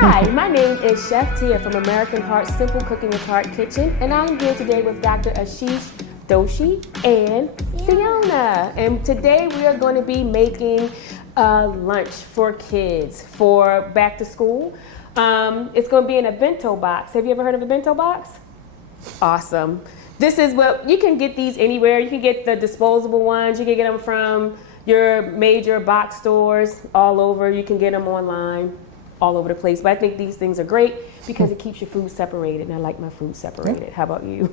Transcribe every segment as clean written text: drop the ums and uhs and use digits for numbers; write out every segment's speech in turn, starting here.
Hi, my name is Chef Tia from American Heart Simple Cooking with Heart Kitchen, and I'm here today with Dr. Ashish Doshi and Siona. And today we are going to be making a lunch for kids for back to school. It's going to be in a bento box. Have you ever heard of a bento box? Awesome. This is what, you can get these anywhere. You can get the disposable ones. You can get them from your major box stores all over. You can get them online all over the place. But I think these things are great because it keeps your food separated, and I like my food separated. Yeah. How about you?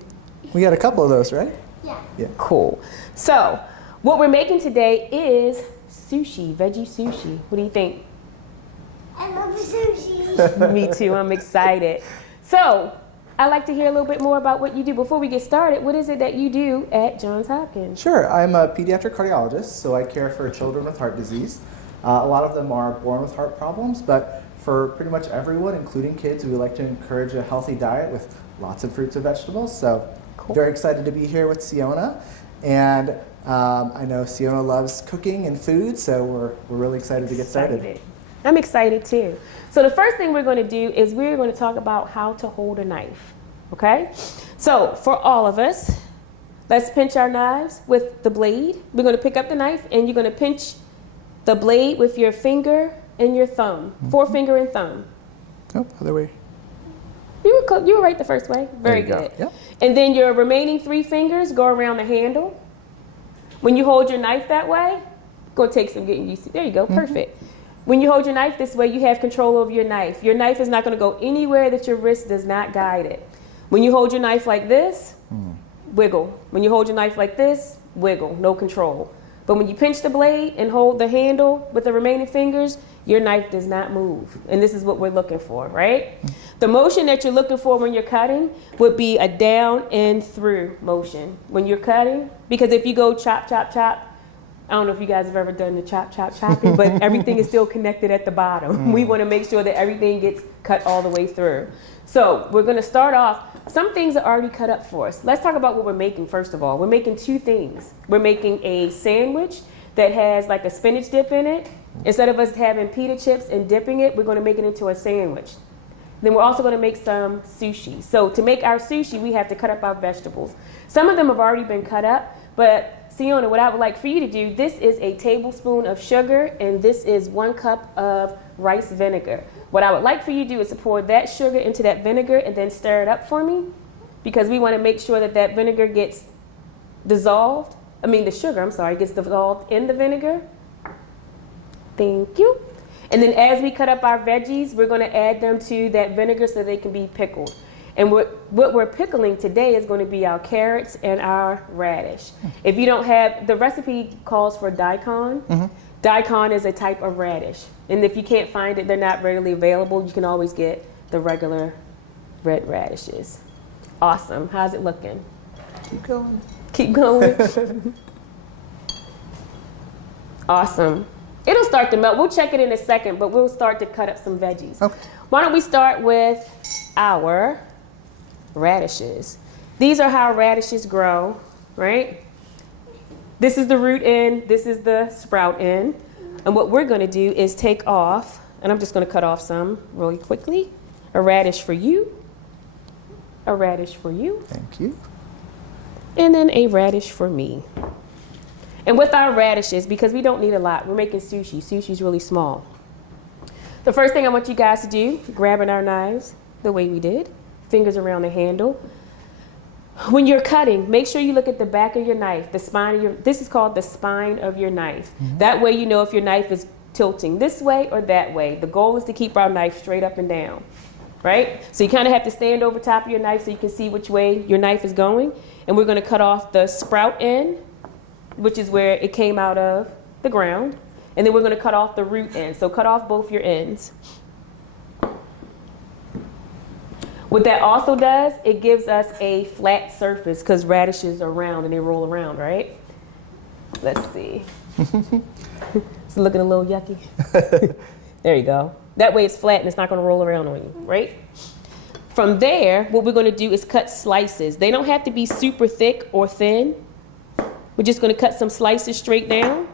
We got a couple of those, right? Yeah. Cool. So what we're making today is sushi, veggie sushi. What do you think? I love sushi. Me too. I'm excited. So I'd like to hear a little bit more about what you do. Before we get started, what is it that you do at Johns Hopkins? Sure. I'm a pediatric cardiologist, so I care for children with heart disease. A lot of them are born with heart problems, but for pretty much everyone, including kids, we like to encourage a healthy diet with lots of fruits and vegetables. So cool. Very excited to be here with Siona. And I know Siona loves cooking and food, so we're really excited to get started. I'm excited too. So the first thing we're going to do is we're going to talk about how to hold a knife, okay? So for all of us, let's pinch our knives with the blade. We're going to pick up the knife and you're going to pinch the blade with your finger and your thumb, forefinger and thumb. Oh, other way. You were right the first way. Very good. Yep. And then your remaining 3 fingers go around the handle. When you hold your knife that way, it's going to take some getting used to. There you go. Perfect. When you hold your knife this way, you have control over your knife. Your knife is not going to go anywhere that your wrist does not guide it. When you hold your knife like this, wiggle. When you hold your knife like this, wiggle. No control. But when you pinch the blade and hold the handle with the remaining fingers, your knife does not move. And this is what we're looking for, right? The motion that you're looking for when you're cutting would be a down and through motion when you're cutting. Because if you go chop, chop, chop, I don't know if you guys have ever done the chop, chop, chopping, but everything is still connected at the bottom. We want to make sure that everything gets cut all the way through. So we're going to start off. Some things are already cut up for us. Let's talk about what we're making first of all. We're making 2 things. We're making a sandwich that has like a spinach dip in it. Instead of us having pita chips and dipping it, we're going to make it into a sandwich. Then we're also going to make some sushi. So to make our sushi, we have to cut up our vegetables. Some of them have already been cut up, but Siona, what I would like for you to do, this is a tablespoon of sugar and this is 1 cup of rice vinegar. What I would like for you to do is to pour that sugar into that vinegar and then stir it up for me, because we want to make sure that that vinegar gets dissolved. The sugar, gets dissolved in the vinegar. Thank you. And then as we cut up our veggies, we're going to add them to that vinegar so they can be pickled. And what we're pickling today is going to be our carrots and our radish. If you don't have, the recipe calls for daikon. Daikon is a type of radish. And if you can't find it, they're not readily available, you can always get the regular red radishes. Awesome. How's it looking? Keep going. Keep going. Awesome. It'll start to melt. We'll check it in a second, but we'll start to cut up some veggies. Okay. Why don't we start with our radishes. These are how radishes grow, right? This is the root end, this is the sprout end. And what we're going to do is take off, and I'm just going to cut off some really quickly. A radish for you. A radish for you. Thank you. And then a radish for me. And with our radishes, because we don't need a lot, we're making sushi. Sushi's really small. The first thing I want you guys to do, grabbing our knives the way we did, fingers around the handle. When you're cutting, make sure you look at the back of your knife, the spine of your, this is called the spine of your knife. That way you know if your knife is tilting this way or that way. The goal is to keep our knife straight up and down, right? So you kind of have to stand over top of your knife so you can see which way your knife is going. And we're going to cut off the sprout end, which is where it came out of the ground. And then we're going to cut off the root end. So cut off both your ends. What that also does, it gives us a flat surface because radishes are round and they roll around, right? Let's see. It's looking a little yucky. There you go. That way it's flat and it's not going to roll around on you, right? From there, what we're going to do is cut slices. They don't have to be super thick or thin. We're just going to cut some slices straight down.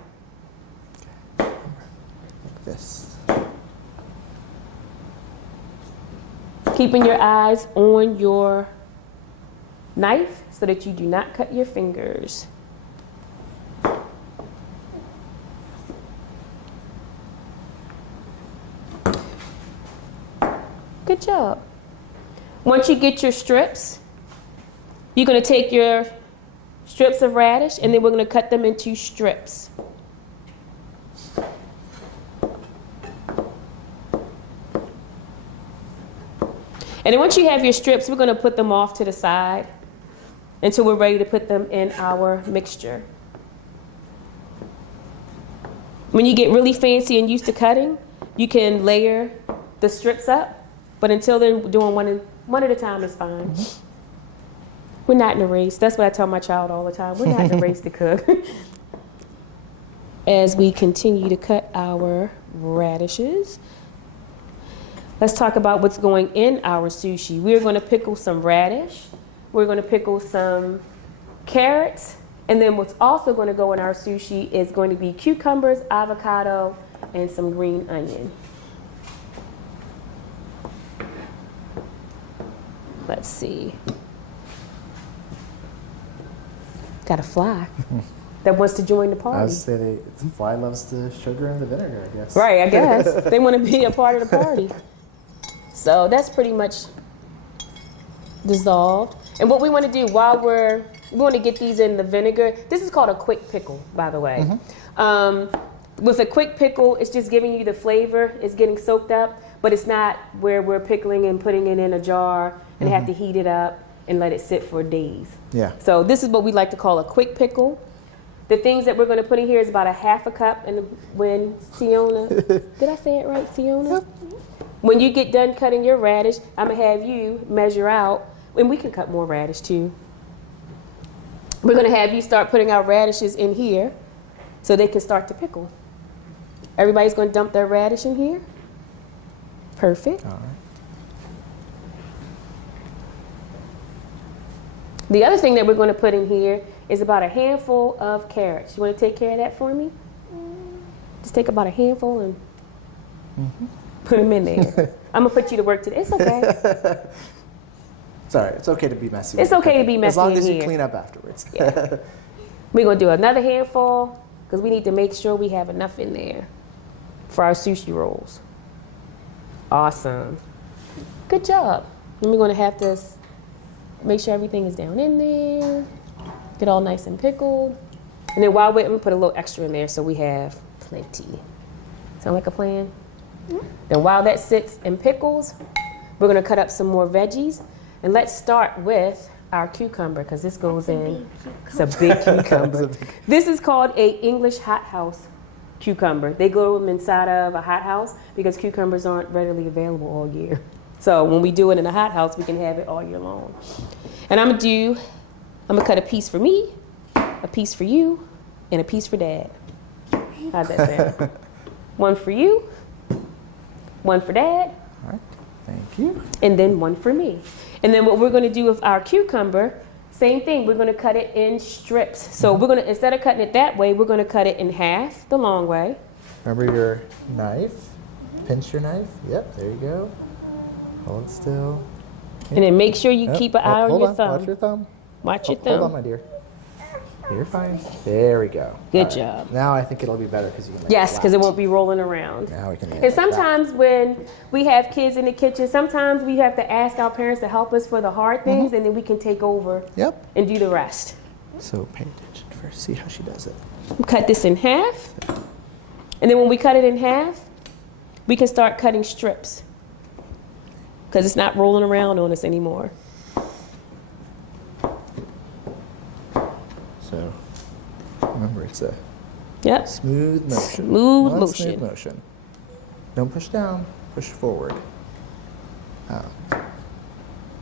This. Keeping your eyes on your knife so that you do not cut your fingers. Good job. Once you get your strips, you're going to take your strips of radish and then we're going to cut them into strips. And then once you have your strips, we're going to put them off to the side until we're ready to put them in our mixture. When you get really fancy and used to cutting, you can layer the strips up, but until then, doing one at a time is fine. We're not in a race. That's what I tell my child all the time. We're not in a race to cook. As we continue to cut our radishes, let's talk about what's going in our sushi. We're going to pickle some radish. We're going to pickle some carrots. And then what's also going to go in our sushi is going to be cucumbers, avocado, and some green onion. Let's see. Got a fly that wants to join the party. I would say the fly loves the sugar and the vinegar, I guess. Right, I guess. They want to be a part of the party. So that's pretty much dissolved. And what we want to do while we want to get these in the vinegar. This is called a quick pickle, by the way. With a quick pickle, it's just giving you the flavor. It's getting soaked up, but it's not where we're pickling and putting it in a jar and have to heat it up and let it sit for days. Yeah. So this is what we like to call a quick pickle. The things that we're going to put in here is about a half a cup. And when Siona, did I say it right, Siona? Yep. When you get done cutting your radish, I'm going to have you measure out, and we can cut more radish too. We're going to have you start putting our radishes in here so they can start to pickle. Everybody's going to dump their radish in here. Perfect. All right. The other thing that we're going to put in here is about a handful of carrots. You want to take care of that for me? Just take about a handful and put them in there. I'm going to put you to work today. It's okay. It's all right. It's okay to be messy. It's okay to be messy as long in as you here. clean up afterwards. Yeah. We're going to do another handful because we need to make sure we have enough in there for our sushi rolls. Awesome. Good job. And we're going to have to make sure everything is down in there. Get all nice and pickled. And then while we're waiting, we put a little extra in there so we have plenty. Sound like a plan? Then while that sits and pickles, we're going to cut up some more veggies. And let's start with our cucumber because this goes in. It's a big cucumber. This is called a English hothouse cucumber. They grow them inside of a hothouse because cucumbers aren't readily available all year. So when we do it in a hothouse, we can have it all year long. And I'm gonna cut a piece for me, a piece for you, and a piece for Dad. How's that sound? One for you, one for Dad. All right. Thank you. And then one for me. And then what we're going to do with our cucumber, same thing. We're going to cut it in strips. So we're going to, instead of cutting it that way, we're going to cut it in half, the long way. Remember your knife? Pinch your knife. Yep, there you go. Hold it still. And then make sure you keep an eye on your thumb. Watch your thumb. Watch your thumb. Hold on, my dear. You're fine. There we go. Good All right. job. Now I think it'll be better because you can. Yes, because it won't be rolling around. Now we can. And sometimes when we have kids in the kitchen, sometimes we have to ask our parents to help us for the hard things, and then we can take over Yep. and do the rest. So pay attention first. See how she does it. Cut this in half. And then when we cut it in half, we can start cutting strips because it's not rolling around on us anymore. So remember, it's a Yep. smooth motion. Smooth One motion. Smooth motion. Don't push down. Push forward. Oh,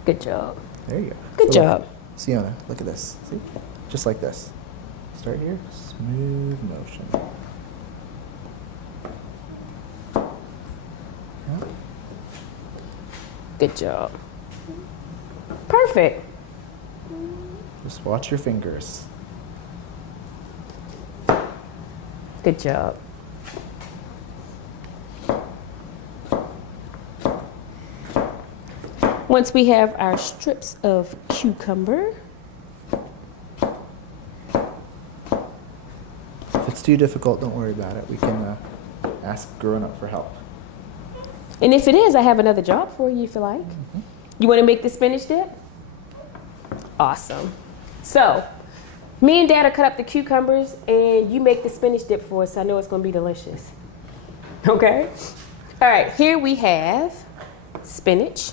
Good job. there you go. Good So job. Look, Siona, look at this. See? Just like this. Start here. Smooth motion. Yep. Good job. Perfect. Just watch your fingers. Good job. Once we have our strips of cucumber, If it's too difficult, don't worry about it. We can ask grown up for help. and if it is, I have another job for you if you like. You want to make the spinach dip? Awesome. So, me and Dad will cut up the cucumbers and you make the spinach dip for us. I know it's going to be delicious. Okay? All right, here we have spinach.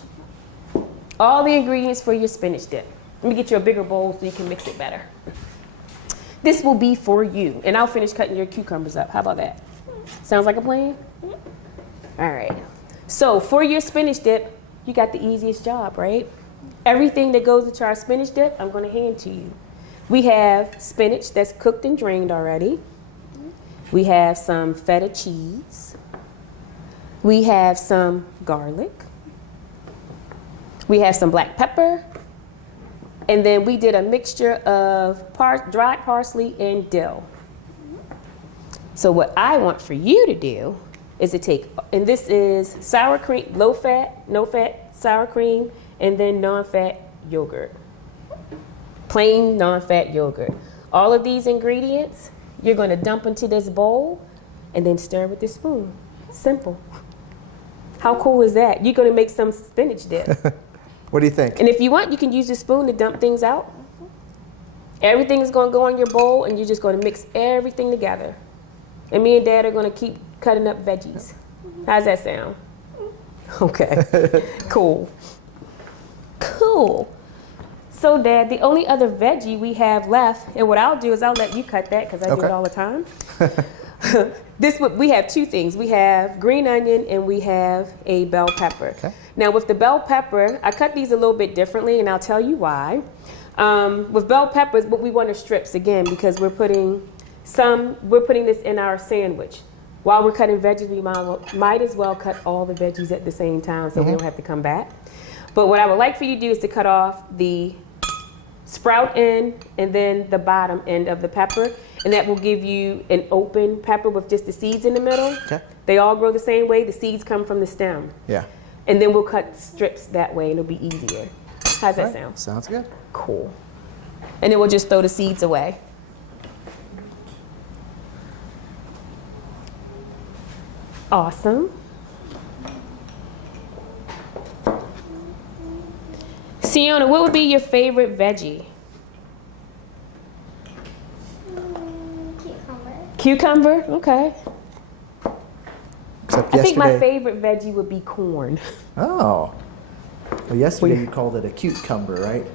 All the ingredients for your spinach dip. Let me get you a bigger bowl so you can mix it better. This will be for you, and I'll finish cutting your cucumbers up. How about that? Sounds like a plan? All right. So for your spinach dip, you got the easiest job, right? Everything that goes into our spinach dip, I'm going to hand to you. We have spinach that's cooked and drained already. We have some feta cheese. We have some garlic. We have some black pepper. And then we did a mixture of dried parsley and dill. So what I want for you to do is to take, and this is sour cream, low fat, no fat sour cream, and then non-fat yogurt. Plain non-fat yogurt. All of these ingredients, you're going to dump into this bowl and then stir with the spoon. Simple. How cool is that? You're going to make some spinach dip. What do you think? And if you want, you can use the spoon to dump things out. Everything is going to go in your bowl, and you're just going to mix everything together. And me and Dad are going to keep cutting up veggies. How's that sound? Okay. Cool. Cool. So, Dad, the only other veggie we have left, and what I'll do is I'll let you cut that because I do it all the time. We have two things. We have green onion and we have a bell pepper. Okay. Now with the bell pepper, I cut these a little bit differently, and I'll tell you why. With bell peppers, but we want to strips again because we're putting this in our sandwich. While we're cutting veggies, we might as well cut all the veggies at the same time so we don't have to come back. But what I would like for you to do is to cut off the sprout end and then the bottom end of the pepper, and that will give you an open pepper with just the seeds in the middle. Okay. They all grow the same way. The seeds come from the stem. Yeah. And then we'll cut strips that way, and it'll be easier. How's that sound? Sounds good. Cool. And then we'll just throw the seeds away. Awesome. Siona, what would be your favorite veggie? Cucumber. Cucumber? Okay. Except I think my yesterday- favorite veggie would be corn. Oh. Well, yesterday you called it a cucumber, right?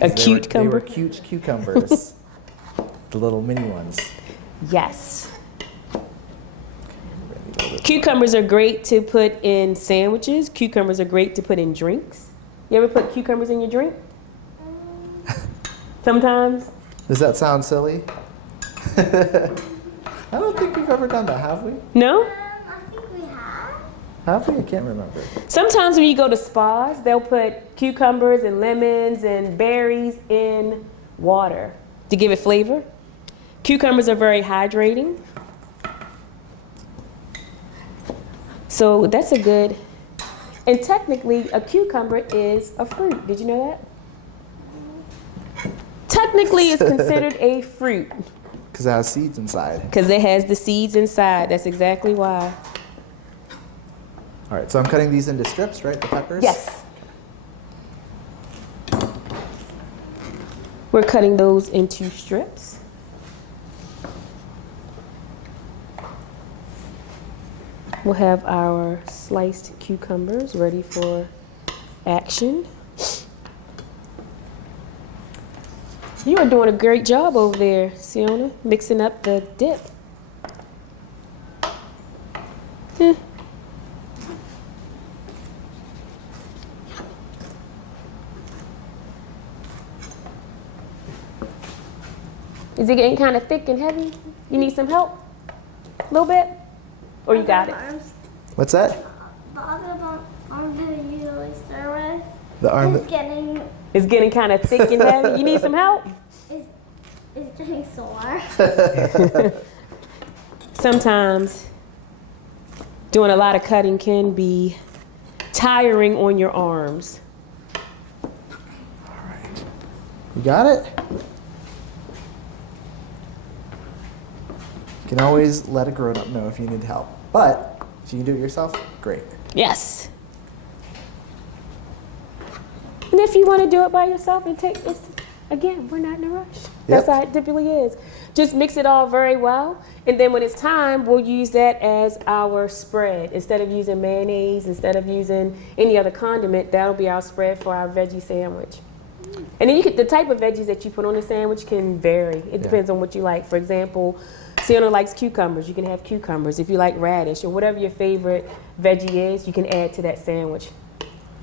A They were cucumber? cute cucumbers. The little mini ones. Yes. Cucumbers are great to put in sandwiches. Cucumbers are great to put in drinks. You ever put cucumbers in your drink? Sometimes. Does that sound silly? I don't think we've ever done that, have we? No? I think we have. Have we? I can't remember. Sometimes when you go to spas, they'll put cucumbers and lemons and berries in water to give it flavor. Cucumbers are very hydrating. So that's a good, and technically a cucumber is a fruit. Did you know that? Technically it's considered a fruit. Because it has seeds inside. Because it has the seeds inside. That's exactly why. All right, so I'm cutting these into strips, right? The peppers? Yes. We're cutting those into strips. We'll have our sliced cucumbers ready for action. You are doing a great job over there, Siona, mixing up the dip. Is it getting kind of thick and heavy? You need some help? A little bit? Or you got it? What's that? The other arm that I usually stir with The arm is that... getting It's getting kind of thick and heavy. You need some help? is getting sore. Sometimes doing a lot of cutting can be tiring on your arms. You got it? You can always let a grown-up know if you need help. But if you can do it yourself, great. Yes. And if you want to do it by yourself and take this, again, we're not in a rush. That's how it typically is. Just mix it all very well. And then when it's time, we'll use that as our spread. Instead of using mayonnaise, instead of using any other condiment, that'll be our spread for our veggie sandwich. And then the type of veggies that you put on the sandwich can vary. It depends on what you like. For example, Siona likes cucumbers. You can have cucumbers. If you like radish or whatever your favorite veggie is, you can add to that sandwich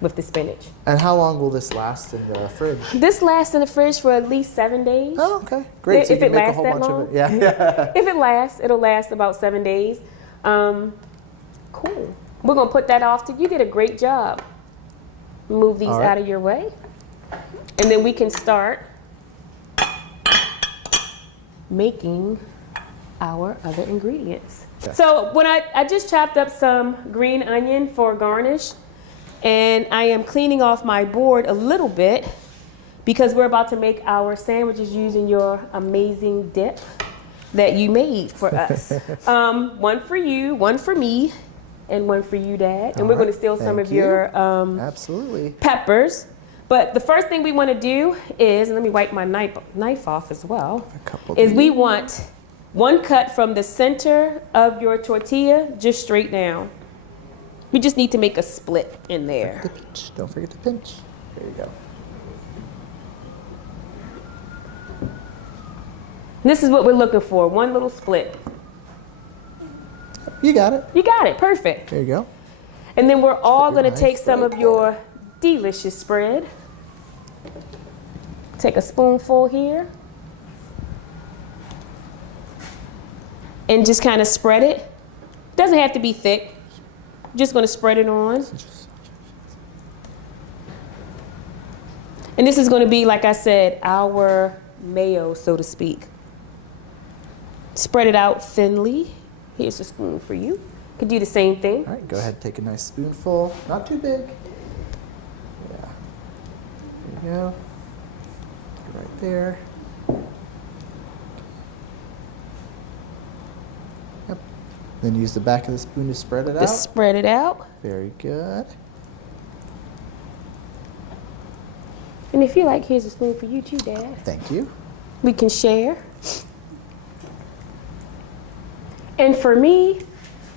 with the spinach. And how long will this last in the fridge? This lasts in the fridge for at least 7 days. Oh, okay. Great. So If you it can make a lasts whole that bunch long. of it. Yeah. If it lasts, it'll last about 7 days. Cool. We're going to put that off. You did a great job. Move these out of your way. And then we can start making our other ingredients. Okay. So when I just chopped up some green onion for garnish, and I am cleaning off my board a little bit because we're about to make our sandwiches using your amazing dip that you made for us. One for you, one for me, and one for you, Dad. And we're going to steal some of your absolutely peppers. But the first thing we want to do is, and let me wipe my knife off as well, is we want 1 cut from the center of your tortilla just straight down. We just need to make a split in there. Don't forget to pinch. There you go. This is what we're looking for, 1 little split. You got it. You got it, perfect. There you go. And then we're all going to Nice take some right of your delicious spread. Take a spoonful here. And just kind of spread it. Doesn't have to be thick. Just going to spread it on. And this is going to be, like I said, our mayo, so to speak. Spread it out thinly. Here's a spoon for you. Could do the same thing. All right, go ahead and take a nice spoonful. Not too big. Yeah. There you go. Right there. Yep. Then use the back of the spoon to spread it out. Just spread it out. Very good. And if you like, here's a spoon for you too, Dad. Thank you. We can share. And for me,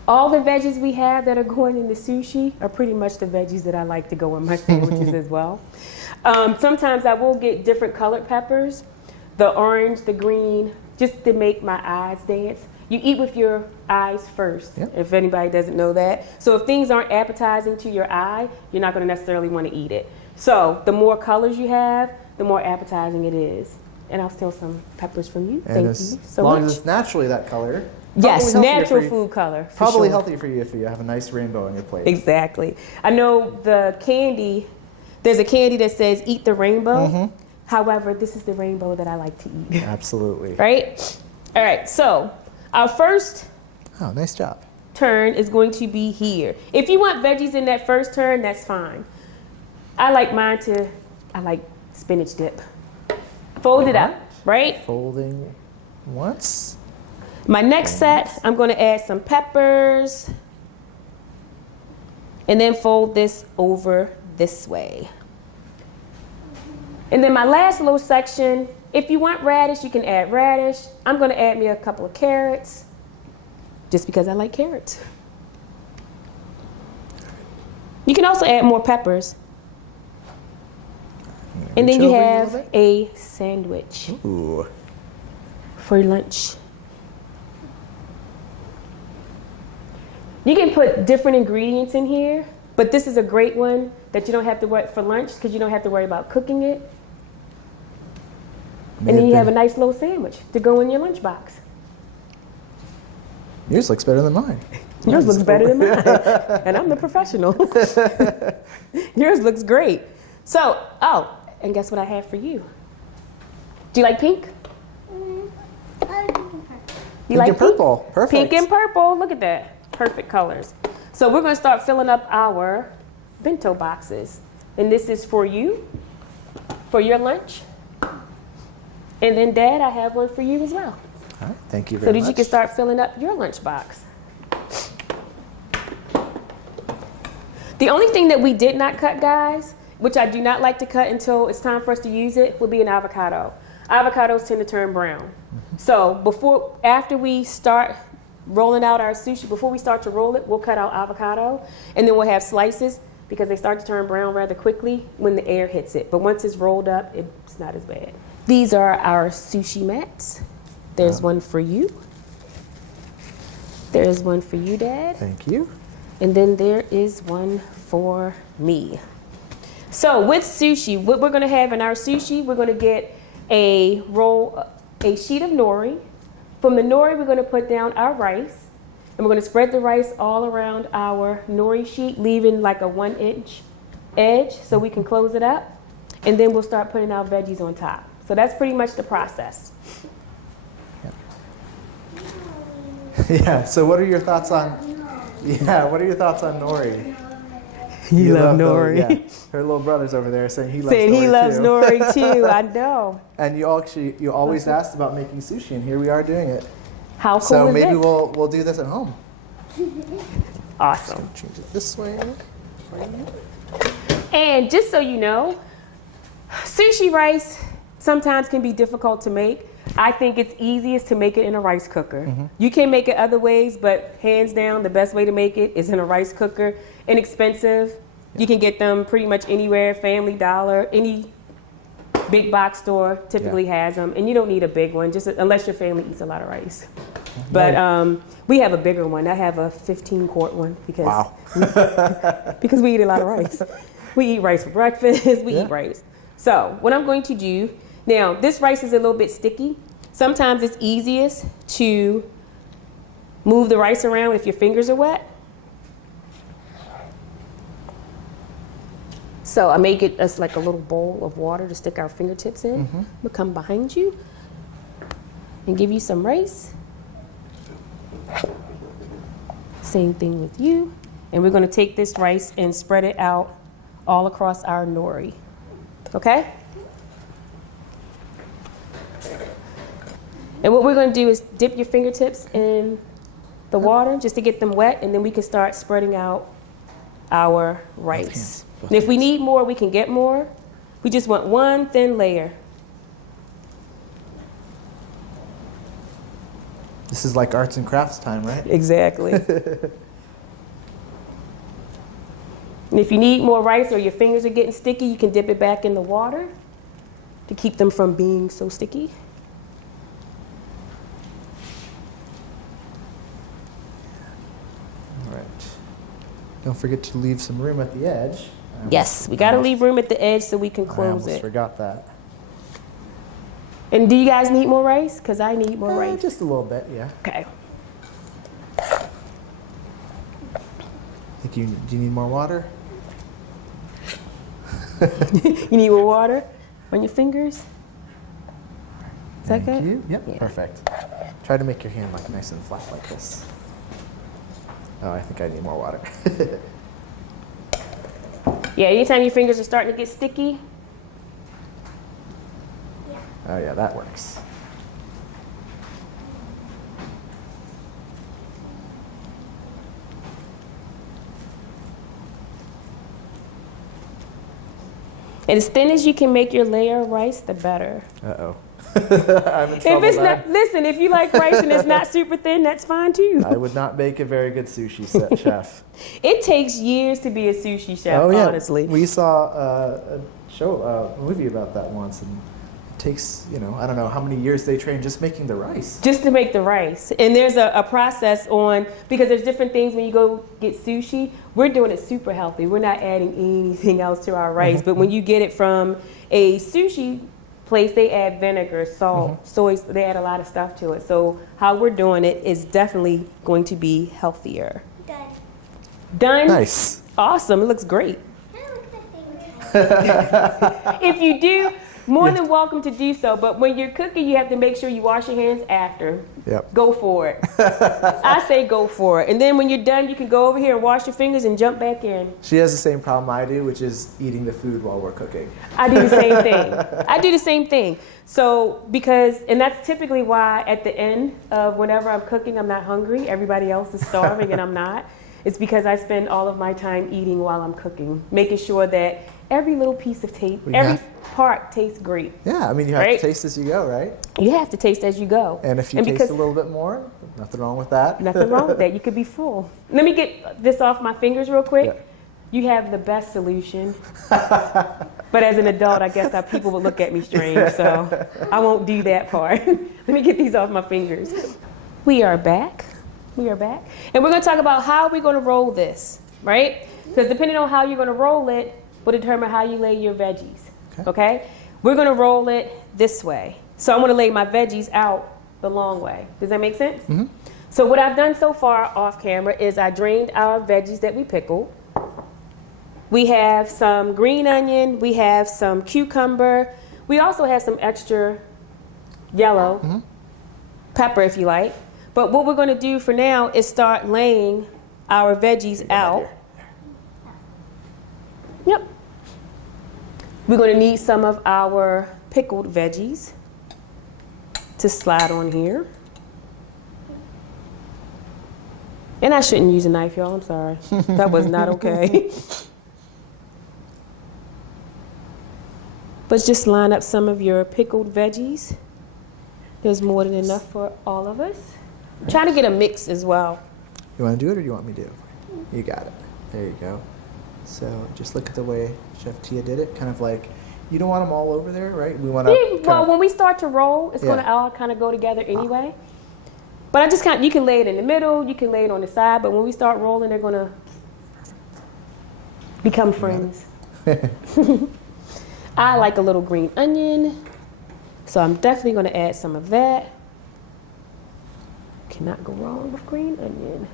all the veggies we have that are going in the sushi are pretty much the veggies that I like to go in my sandwiches as well. Sometimes I will get different colored peppers, the orange, the green, just to make my eyes dance. You eat with your eyes first, if anybody doesn't know that. So if things aren't appetizing to your eye, you're not going to necessarily want to eat it. So the more colors you have, the more appetizing it is. And I'll steal some peppers from you. And Thank you so as long much. as it's naturally that color. Yes, probably healthier natural for you. food color. for Probably sure. healthy for you if you have a nice rainbow on your plate. Exactly. I know the candy, there's a candy that says eat the rainbow. Mm-hmm. However, this is the rainbow that I like to eat. Absolutely. Right? All right, so our first Oh, nice job. turn is going to be here. If you want veggies in that first turn, that's fine. I like spinach dip. Fold it up, right? Folding once. My next set, I'm going to add some peppers and then fold this over this way. And then my last little section, if you want radish, you can add radish. I'm going to add me a couple of carrots just because I like carrots. You can also add more peppers. And then you have a sandwich for lunch. You can put different ingredients in here, but this is a great one that you don't have to worry for lunch because you don't have to worry about cooking it. And then you have a nice little sandwich to go in your lunchbox. Yours looks better than mine. Yours looks better than mine, and I'm the professional. Yours looks great. So, and guess what I have for you? Do you like pink? You like and purple. Perfect. Pink and purple. Look at that. Perfect colors. So we're going to start filling up our bento boxes. And this is for you, for your lunch. And then, Dad, I have one for you as well. All right, thank you So very that much. you can start filling up your lunchbox. The only thing that we did not cut, guys, which I do not like to cut until it's time for us to use it, would be an avocado. Avocados tend to turn brown. So after we start rolling out our sushi, before we start to roll it, we'll cut out avocado, and then we'll have slices because they start to turn brown rather quickly when the air hits it. But once it's rolled up, it's not as bad. These are our sushi mats. There's one for you. There's one for you, Dad. Thank you. And then there is one for me. So with sushi, what we're gonna have in our sushi, we're gonna get a sheet of nori. From the nori, we're gonna put down our rice, and we're gonna spread the rice all around our nori sheet, leaving like a 1-inch edge so we can close it up. And then we'll start putting our veggies on top. So that's pretty much the process. Yeah. So what are your thoughts on? Yeah. What are your thoughts on nori? You love nori. nori. Yeah. Her little brother's over there saying he loves Saying nori he loves too. nori too. I know. And you always asked about making sushi, and here we are doing it. How cool So is maybe this? we'll do this at home. Awesome. Change it this way. And just so you know, sushi rice sometimes can be difficult to make. I think it's easiest to make it in a rice cooker. You can make it other ways, but hands down, the best way to make it is in a rice cooker. Inexpensive. You can get them pretty much anywhere, Family Dollar, any big box store typically has them. And you don't need a big one, just unless your family eats a lot of rice. But we have a bigger one. I have a 15-quart one because, Wow. because we eat a lot of rice. We eat rice for breakfast. We eat rice. So what I'm going to do, now this rice is a little bit sticky. Sometimes it's easiest to move the rice around if your fingers are wet. So I make it as like a little bowl of water to stick our fingertips in. We'll come behind you and give you some rice. Same thing with you. And we're going to take this rice and spread it out all across our nori. Okay? And what we're going to do is dip your fingertips in the water just to get them wet, and then we can start spreading out our rice. And if we need more, we can get more. We just want one thin layer. This is like arts and crafts time, right? Exactly. And if you need more rice or your fingers are getting sticky, you can dip it back in the water to keep them from being so sticky. All right. Don't forget to leave some room at the edge. Yes, we got to leave room at the edge so we can I close almost it. forgot that. And do you guys need more rice? Because I need more rice. Just a little bit, yeah. Okay. Do you need more water? You need more water on your fingers? Is that Thank good? you. Yep, Yeah. perfect. Try to make your hand like nice and flat like this. Oh, I think I need more water. Yeah, anytime your fingers are starting to get sticky, Oh yeah, that works. and as thin as you can make your layer of rice, the better. Uh-oh. I'm in trouble If it's there. not, listen, if you like rice and it's not super thin, that's fine too. I would not make a very good sushi chef. It takes years to be a sushi chef, Oh yeah, honestly. we saw a movie about that once, and it takes, I don't know how many years they train just making the rice. Just to make the rice. And there's a process on, because there's different things when you go get sushi. We're doing it super healthy. We're not adding anything else to our rice. But when you get it from a sushi place, they add vinegar, salt, soy, they add a lot of stuff to it. So how we're doing it is definitely going to be healthier. Done. Done? Nice. Awesome. It looks great. Can I look at the thing? If you do, More than welcome to do so, but when you're cooking, you have to make sure you wash your hands after. Yep. Go for it. I say go for it. And then when you're done, you can go over here and wash your fingers and jump back in. She has the same problem I do, which is eating the food while we're cooking. I do the same thing. I do the same thing. So and that's typically why at the end of whenever I'm cooking, I'm not hungry. Everybody else is starving and I'm not. It's because I spend all of my time eating while I'm cooking, making sure that every little piece of tape, every part tastes great. Yeah, I mean, you have to taste as you go, right? You have to taste as you go. And if you taste a little bit more, nothing wrong with that. Nothing wrong with that. You could be full. Let me get this off my fingers real quick. Yeah. You have the best solution. But as an adult, I guess people would look at me strange, so I won't do that part. Let me get these off my fingers. We are back. We are back. And we're going to talk about how we're going to roll this, right? Because depending on how you're going to roll it will determine how you lay your veggies, okay? We're going to roll it this way. So I'm going to lay my veggies out the long way. Does that make sense? Mm-hmm. So what I've done so far off camera is I drained our veggies that we pickled. We have some green onion. We have some cucumber. We also have some extra yellow pepper, if you like. But what we're going to do for now is start laying our veggies out. Yep. We're going to need some of our pickled veggies to slide on here. And I shouldn't use a knife, y'all. I'm sorry. That was not okay. But just line up some of your pickled veggies. There's more than enough for all of us. Try to get a mix as well. You want to do it or do you want me to? You got it. There you go. So just look at the way Chef Tia did it. Kind of like, you don't want them all over there, right? We want to. Well, when we start to roll, it's going to all kind of go together anyway. But I just you can lay it in the middle, you can lay it on the side, but when we start rolling, they're going to become friends. I like a little green onion, so I'm definitely going to add some of that. Cannot go wrong with green onion.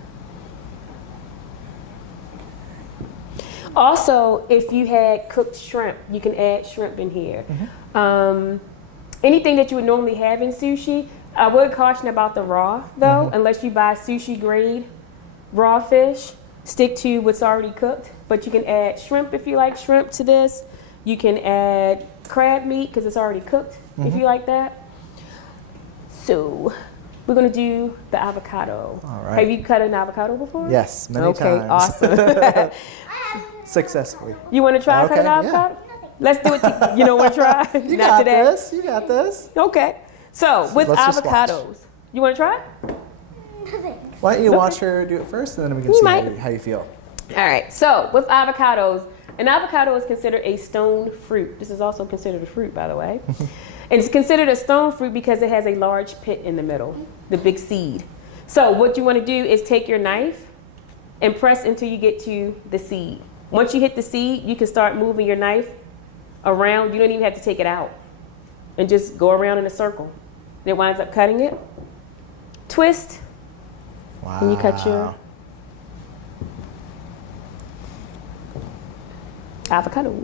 Also, if you had cooked shrimp, you can add shrimp in here. Anything that you would normally have in sushi, I would caution about the raw, though, unless you buy sushi grade raw fish. Stick to what's already cooked, but you can add shrimp if you like shrimp to this. You can add crab meat because it's already cooked if you like that. So we're going to do the avocado. All right. Have you cut an avocado before? Yes, many times. Okay, awesome. Successfully. You want to try to cut an avocado? Yeah. Let's do it. You don't want to try? You got this. You got this. Okay. So with avocados, you want to try? Why don't you watch her do it first, and then we can see how you feel. All right. So with avocados, an avocado is considered a stone fruit. This is also considered a fruit, by the way. And it's considered a stone fruit because it has a large pit in the middle, the big seed. So what you want to do is take your knife and press until you get to the seed. Once you hit the seed, you can start moving your knife around. You don't even have to take it out. And just go around in a circle. And it winds up cutting it. Twist. Wow. And you cut your avocado.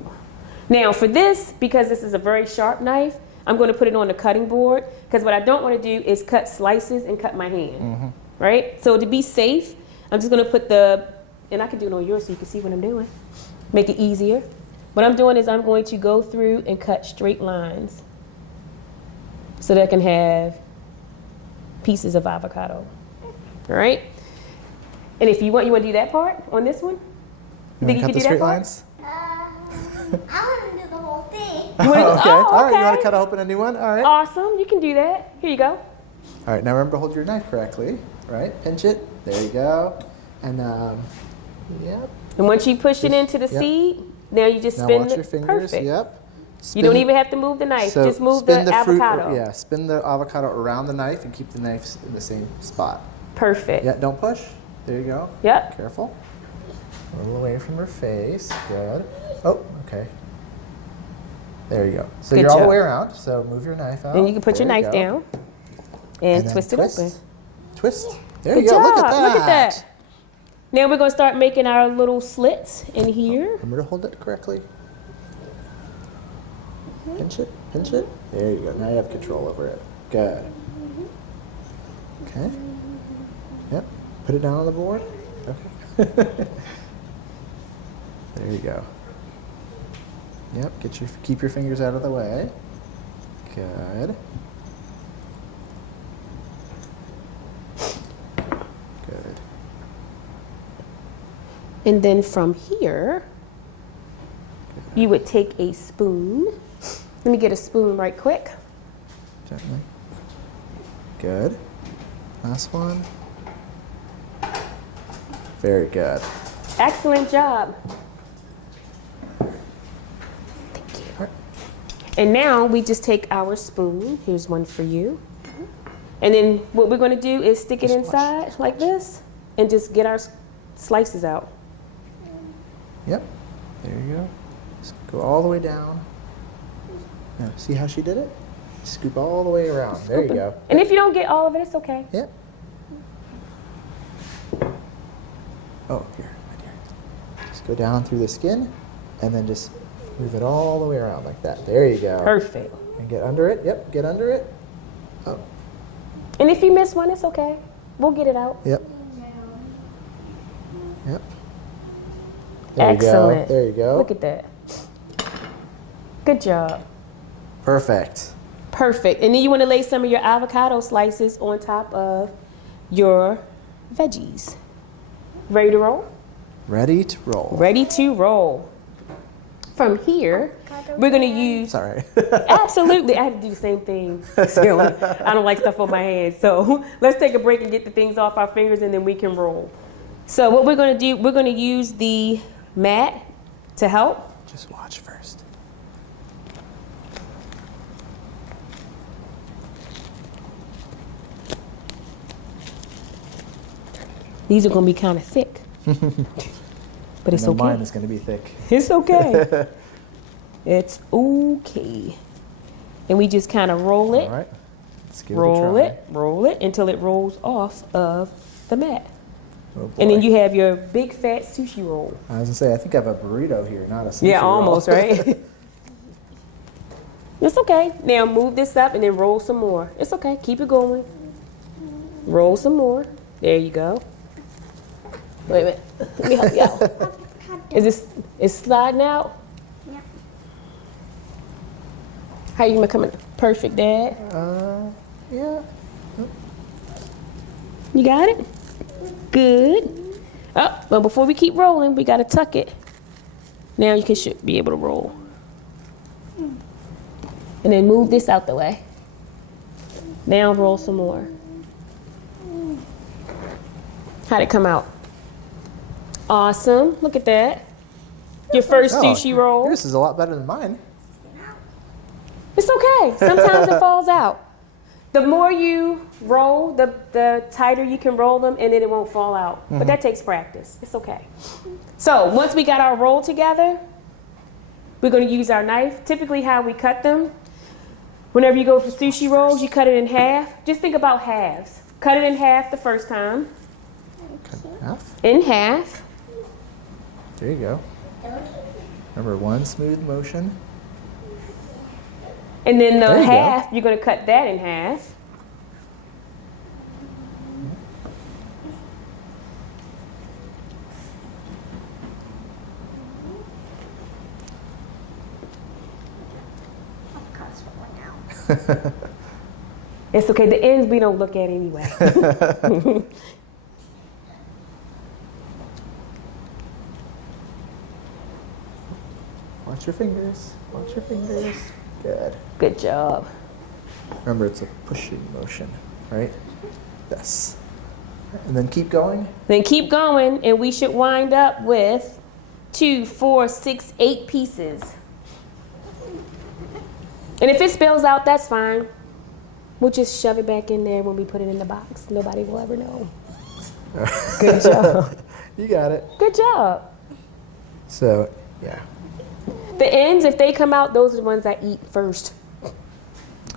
Now for this, because this is a very sharp knife, I'm going to put it on the cutting board because what I don't want to do is cut slices and cut my hand, right? So to be safe, I'm just going to put and I can do it on yours so you can see what I'm doing. Make it easier. What I'm doing is I'm going to go through and cut straight lines so that I can have pieces of avocado, all right? And if you want to do that part on this one? You want to cut the straight lines? I want to do the whole thing. Okay. All right, you want to cut open a new one? All right. Awesome. You can do that. Here you go. All right, now remember to hold your knife correctly, right? Pinch it. There you go. And, yep. And once you push it into the seed, now you just spin watch your fingers. Perfect. Yep. You don't even have to move the knife. So just move the avocado. Fruit, spin the avocado around the knife and keep the knife in the same spot. Perfect. Yeah, don't push. There you go. Yep. Careful. A little away from her face. Good. Oh, okay. There you go. So you're all the way around. So move your knife out. And you can put your knife down and twist it open. Twist. There you go. Look at that. Look at that. Now we're going to start making our little slits in here. Remember to hold it correctly. Pinch it, pinch it. There you go. Now you have control over it. Good. Okay. Yep. Put it down on the board. Okay. There you go. Yep. Keep your fingers out of the way. Good. Good. And then from here, you would take a spoon. Let me get a spoon right quick. Gently. Good. Last one. Very good. Excellent job. All right. And now we just take our spoon. Here's one for you. And then what we're going to do is stick it Just inside like this and just get our slices out. Yep. There you go. Just go all the way down. Now, see how she did it? Scoop all the way around. There you go. And if you don't get all of it, it's okay. Yep. Oh, here, right here. Just go down through the skin and then just move it all the way around like that. There you go. Perfect. And get under it. Yep, get under it. Oh, And if you miss one, it's okay. We'll get it out. yep. Yep. There Excellent. you go. There you go. Look at that. Good job. Perfect. Perfect. And then you want to lay some of your avocado slices on top of your veggies. Ready to roll? Ready to roll. Ready to roll. From here, we're going to use... Sorry. Absolutely. I had to do the same thing. Siona. I don't like stuff on my hands. So let's take a break and get the things off our fingers and then we can roll. So what we're going to do, we're going to use the mat to help. Just watch first. These are going to be kind of thick. But it's okay. Mine is going to be thick. It's okay. It's okay. And we just kind of roll it. All right. Let's give Roll it a try. roll it until it rolls off of the mat. Oh, And then boy. you have your big fat sushi roll. I was going to say, I think I have a burrito here, not a sushi Yeah, roll. almost, right? It's okay. Now move this up and then roll some more. It's okay. Keep it going. Roll some more. There you go. Wait a minute. Let me help you out. Is sliding out? Yep. How you coming? Perfect, Dad. Yeah. You got it? Good. Oh, but before we keep rolling, we got to tuck it. Now you should be able to roll. And then move this out the way. Now roll some more. How'd it come out? Awesome. Look at that. Your first sushi roll. Yours is a lot better than mine. It's okay. Sometimes it falls out. The more you roll, the tighter you can roll them, and then it won't fall out. But that takes practice. It's okay. So once we got our roll together, we're going to use our knife. Typically how we cut them, whenever you go for sushi rolls, you cut it in half. Just think about halves. Cut it in half the first time. Cut it in half. In half. There you go. Remember, one smooth motion. And then the There you go. half, you're going to cut that in half. Avocado's falling out. It's okay. The ends we don't look at anyway. Watch your fingers. Watch your fingers. Good. Good job. Remember, it's a pushing motion, right? Yes. And then keep going. Then keep going, and we should wind up with 2, 4, 6, 8 pieces. And if it spills out, that's fine. We'll just shove it back in there when we put it in the box. Nobody will ever know. Good job. You got it. Good job. So, yeah. The ends, if they come out, those are the ones I eat first.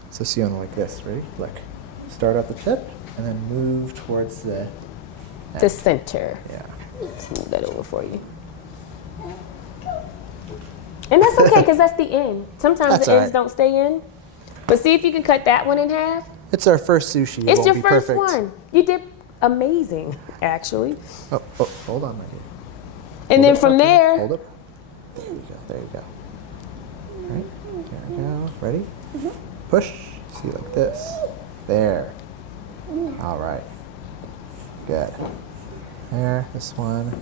So Siona, like this, ready? Look. Start at the tip and then move towards the The center. Yeah. Let's move that over for you. And that's okay, because that's the end. Sometimes That's the all ends right. don't stay in. But see if you can cut that one in half. It's our first sushi. It It's won't your be first perfect. one. You did amazing, actually. Oh, hold on, Maggie. And then Hold from up, there, Hold up. There you go. There you go. All right. There we go. Ready? Push. See, like this. There. All right. Good. There. This one.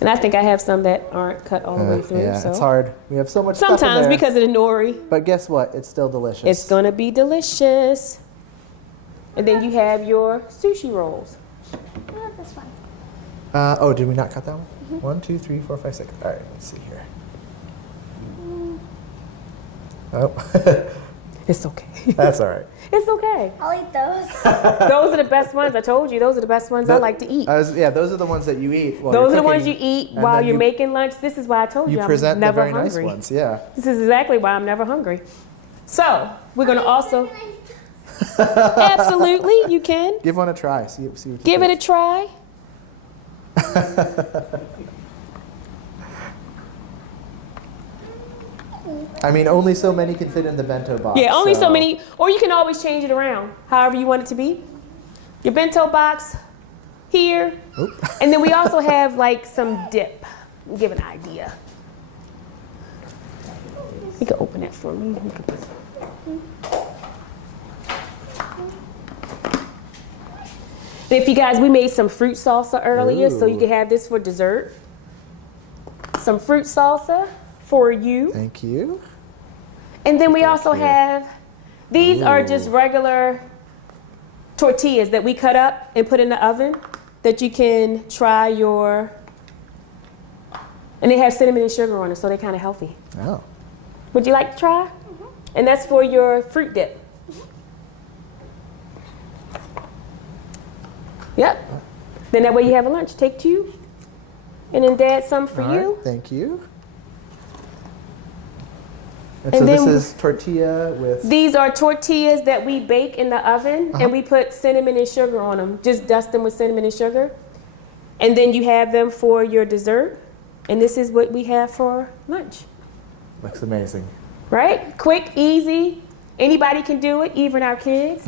and I think I have some that aren't cut all the way through. Yeah, so. it's hard. We have so much stuff in Sometimes there. because of the nori, But guess what? It's still delicious. it's gonna be delicious. And then you have your sushi rolls. What about this one? Oh, did we not cut that one? 1, 2, 3, 4, 5, 6. All right, let's see here. Oh, It's okay. that's all right. It's okay. I'll eat those. Those are the best ones. I told you, those are the best ones I like to eat. Yeah, those are the ones that you eat. While Those are you're the ones cooking, you eat and while then you're you- making lunch. This is why I told you, You I'm present the never very hungry. nice ones. Yeah. This is exactly why I'm never hungry. So we're gonna also absolutely you can Give one a try. See what you give it a think. try. I mean, only so many can fit in the bento box. Yeah, only so many, or you can always change it around, however you want it to be. Your bento box here, Oop. and then we also have like some dip. Give an idea. You can open that for me. If you guys, we made some fruit salsa earlier, so you Ooh. can have this for dessert. Some fruit salsa for you. Thank you. And then we Thank also you. have, these are just Ooh. regular tortillas that we cut up and put in the oven that you can try your, and they have cinnamon and sugar on it, so they're kind of healthy. Oh. Would you like to try? And that's for your fruit dip. Yep. Then that way you have a lunch. Take 2. And then Dad, some for All right, you. thank you. And And so then- this is tortilla with. These are tortillas that we bake in the oven, and we put cinnamon and sugar on them. Just dust them with cinnamon and sugar. And then you have them for your dessert. And this is what we have for lunch. Looks amazing. Right? Quick, easy. Anybody can do it, even our kids.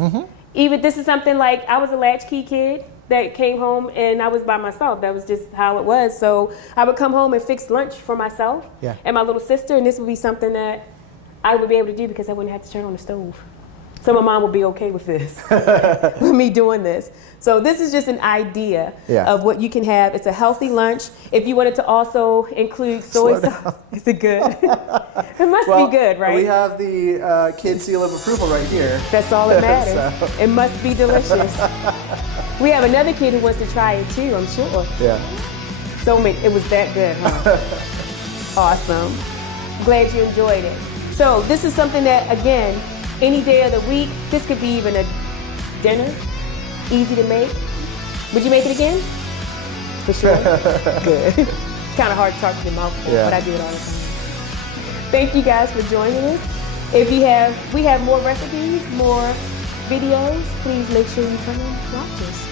Even this is something like, I was a latchkey kid that came home and I was by myself. That was just how it was. So I would come home and fix lunch for myself Yeah. and my little sister, and this would be something that I would be able to do because I wouldn't have to turn on the stove. So my mom would be okay with this, with me doing this. So this is just an idea Yeah. of what you can have. It's a healthy lunch. If you wanted to also include soy Slow sauce, is it good? It must Well, be good, right? We have the kid seal of approval right here. That's all that matters. So- It must be delicious. We have another kid who wants to try it too, I'm sure. Yeah. So many, it was that good, huh? Awesome. Glad you enjoyed it. So this is something that, again, any day of the week, this could be even a dinner, easy to make. Would you make it again? For sure. Good. It's kind of hard to talk to your mouth full, Yeah. but I do it all the time. Thank you guys for joining us. If you have, we have more recipes, more videos. Please make sure you come and watch us.